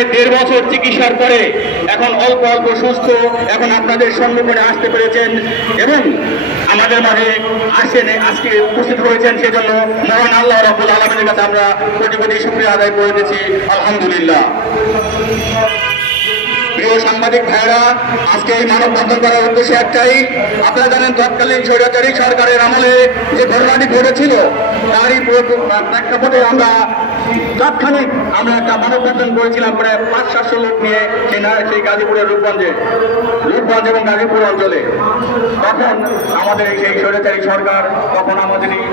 প্রায় 1.5 বছর চিকিৎসার পরে এখন অল্প অল্প সুস্থ, এখন আপনাদের সম্মুখে আসতে পেরেছেন এবং আমাদের মাঝে আজকে উপস্থিত হয়েছেন। সেজন্য মহান আল্লাহ রাব্বুল আলামিনের কাছে আমরা কোটি কোটি শুকরিয়া আদায় করে দিচ্ছি, আলহামদুলিল্লাহ। প্রিয় সাংবাদিক ভাইরা, আজকে এই মানববন্ধন করার উদ্দেশ্য একটাই। আপনারা জানেন তৎকালীন স্বৈরাচারী সরকারের আমলে যে ঘটনাটি ঘটেছিল তারই প্রেক্ষাপটে আমরা তাৎক্ষণিক একটা মানববন্ধন করেছিলাম প্রায় 500-700 লোক নিয়ে সেই গাজীপুরের রূপগঞ্জ এবং গাজীপুর অঞ্চলে। তখন আমাদের সেই স্বৈরাচারী সরকার তখন আমাদের এই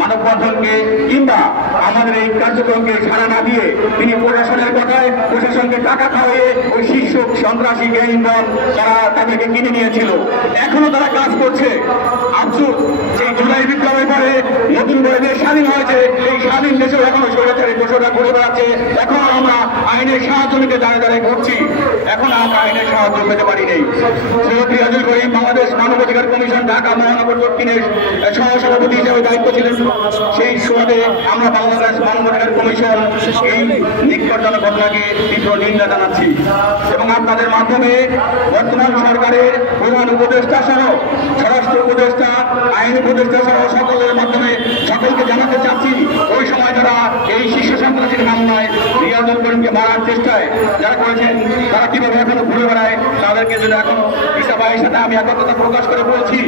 মানববন্ধনকে কিংবা আমাদের এই কার্যক্রমকে সাড়া না দিয়ে তিনি প্রশাসনের কথায় প্রশাসনকে টাকা খাওয়িয়ে ওই শীর্ষ সন্ত্রাসী গ্যাংদল তারা তাদেরকে কিনে নিয়েছিল। এখনো তারা কাজ করছে। আফসোস, সেই জুলাই বিপ্লবের পরে নতুন করে দেশ স্বাধীন হয়েছে, সেই স্বাধীন দেশেও এখনো স্বৈরাচারী দোষরা ঘুরে বেড়াচ্ছে। এখন আমরা আইনের সাহায্য নিতে দাঁড়িয়ে দাঁড়িয়ে ঘুরছি, এখন আমরা আইনের সাহায্য পেতে পারি নেই। সৈয়দ রিয়াজুল করিম বাংলাদেশ মানবাধিকার কমিশন ঢাকা মহানগর দক্ষিণের সহসভাপতি হিসেবে দায়িত্ব ছিলেন। সেই সুবাদে আমরা বাংলাদেশ মানবাধিকার কমিশন এই নিকটজনক ঘটনাকে তীব্র নিন্দা জানাচ্ছি এবং আপনাদের মাধ্যমে বর্তমান সরকারের প্রধান উপদেষ্টা সহ স্বরাষ্ট্র উপদেষ্টা, আইন উপদেষ্টা সহ সকলের মাধ্যমে সকলকে জানাতে চাচ্ছি, ওই সময় যারা এই শীর্ষ সন্ত্রাসীর মামলায় রিয়াজুল করিমকে মারার চেষ্টায় যারা করেছেন তারা কিভাবে এখনো ঘুরে বেড়ায়, তাদেরকে যদি এখনো ঈসা ভাইয়ের সাথে আমি একতা প্রকাশ করে বলছি,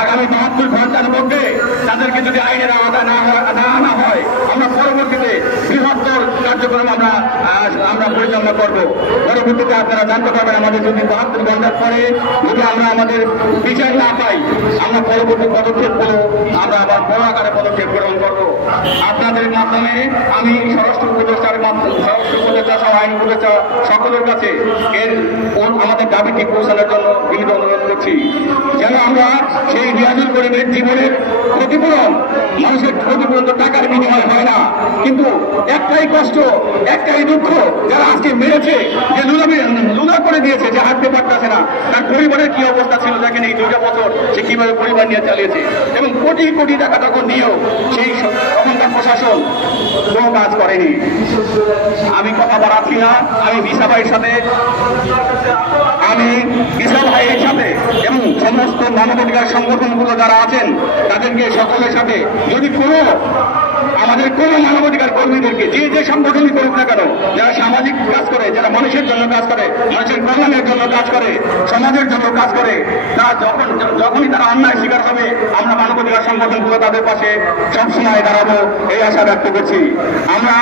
আগামী 72 ঘন্টার মধ্যে তাদেরকে যদি আইনের আওতায় না আনা হয় আমরা পরবর্তীতে বৃহত্তর কার্যক্রম আমরা পরিচালনা করব। পরবর্তীতে আপনারা জানতে পারবেন আমাদের যদি 72 ঘন্টার পরে যদি আমরা আমাদের বিচার না পাই, আমরা পরবর্তী পদক্ষেপগুলো আমরা আবার বড় আকারে পদক্ষেপ গ্রহণ করব। আপনাদের মাধ্যমে আমি স্বরাষ্ট্র উপদেষ্টা সহ আইন উপদেষ্টা সকলের কাছে আমাদের দাবিটি পৌঁছানোর জন্য বিনীত অনুরোধ করছি, যেন আমরা সেই রিয়াজুল করিমের জীবনের ক্ষতিপূরণ, মানুষের ক্ষতিপূরণ তো টাকার বিনিময় হয় না, কিন্তু একটাই কষ্ট, একটাই দুঃখ, যারা আজকে মেরেছে, যে লুলা করে দিয়েছে, যে হাঁটতে পারতেছে না, তার পরিবারের কি অবস্থা ছিল দেখেন এই 2টা বছর সে কিভাবে পরিবার নিয়ে চালিয়েছে এবং কোটি কোটি টাকা তখন নিয়েও সেই তখনকার প্রশাসন কোনো কাজ করেনি। আমি কথা বাড়াচ্ছি না, আমি ঈসা ভাইয়ের সাথে এবং সমস্ত মানবাধিকার সংগঠনগুলো যারা আছেন তাদেরকে সকলের সাথে যদি আমাদের কোনো মানবাধিকার কর্মীদেরকে যে সংগঠনই করুক না কেন, যারা সামাজিক কাজ করে, যারা মানুষের জন্য কাজ করে, মানুষের কল্যাণের জন্য কাজ করে, সমাজের জন্য কাজ করে, তারা যখনই তারা অন্যায় শিকার হবে আমরা মানবাধিকার সংগঠনগুলো তাদের পাশে সবসময় দাঁড়াবো, এই আশা ব্যক্ত করছি। আমরা